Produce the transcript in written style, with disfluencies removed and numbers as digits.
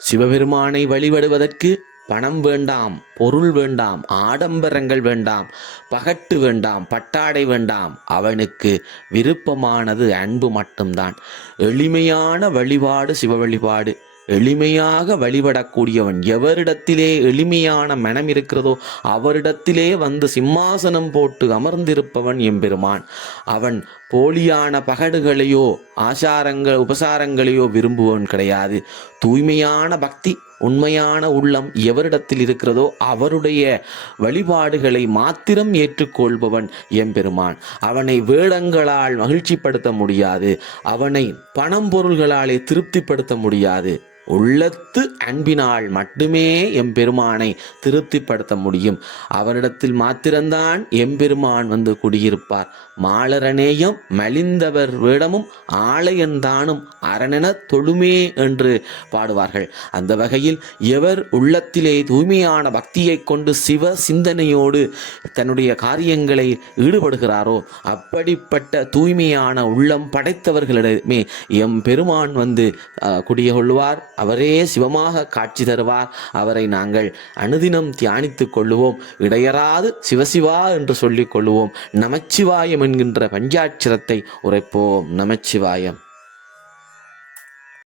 சிவபெருமானை வழிபடுவதற்கு பணம் வேண்டாம், பொருள் வேண்டாம், ஆடம்பரங்கள் வேண்டாம், பகட்டு வேண்டாம், பட்டாடை வேண்டாம். அவனுக்கு விருப்பமானது அன்பு மட்டும்தான். எளிமையான வழிபாடு சிவ வழிபாடு. எளிமையாக வழிபடக்கூடியவன், எவரிடத்திலே எளிமையான மனம் இருக்கிறதோ அவரிடத்திலே வந்து சிம்மாசனம் போட்டு அமர்ந்திருப்பவன் எம்பெருமான். அவன் போலியான பகடுகளையோ உபசாரங்களையோ விரும்புவன் கிடையாது. தூய்மையான பக்தி, உண்மையான உள்ளம் எவரிடத்தில் இருக்கிறதோ அவருடைய வழிபாடுகளை மாத்திரம் ஏற்றுக்கொள்பவன் எம்பெருமான். அவனை வேடங்களால் மகிழ்ச்சிப்படுத்த முடியாது, அவனை பணம் பொருள்களாலே திருப்திப்படுத்த முடியாது. உள்ளத்து அன்பினால் மட்டுமே எம்பெருமானை திருப்திப்படுத்த முடியும். அவரிடத்தில் மாத்திரம்தான் எம்பெருமான் வந்து குடியிருப்பார். மாலரநேயம் மலிந்தவர் வேடமும் ஆலயந்தானும் அரணென தொழுமே என்று பாடுவார்கள். அந்த வகையில் எவர் உள்ளத்திலே தூய்மையான பக்தியை கொண்டு சிவ சிந்தனையோடு தன்னுடைய காரியங்களை ஈடுபடுகிறாரோ அப்படிப்பட்ட தூய்மையான உள்ளம் படைத்தவர்களிடமே எம்பெருமான் வந்து குடியொள்வார். அவரே சிவமாக காட்சி தருவார். அவரை நாங்கள் அனுதினம் தியானித்துக் கொள்ளுவோம். இடையராது சிவசிவா என்று சொல்லிக் கொள்ளுவோம். நமச்சிவாயம் என்கின்ற பஞ்சாட்சரத்தை உரைப்போம். நமச்சிவாயம்.